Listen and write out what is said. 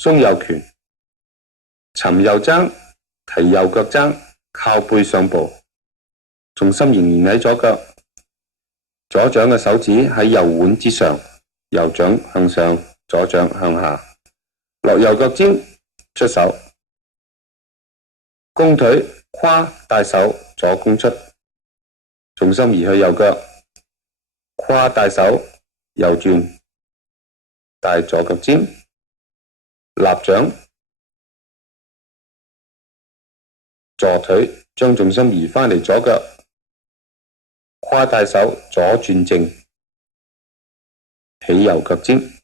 鬆右拳，沉右踭，提右腳踭，靠背上步，重心仍然喺左腳，左掌嘅手指喺右腕之上，右掌向上，左掌向下，落右腳尖，出手，弓腿跨帶手，左弓出，重心移去右腳，跨帶手，右轉，帶左腳尖，立掌，坐腿，將重心移返嚟左腳，跨帶手，左轉正，起右腳尖。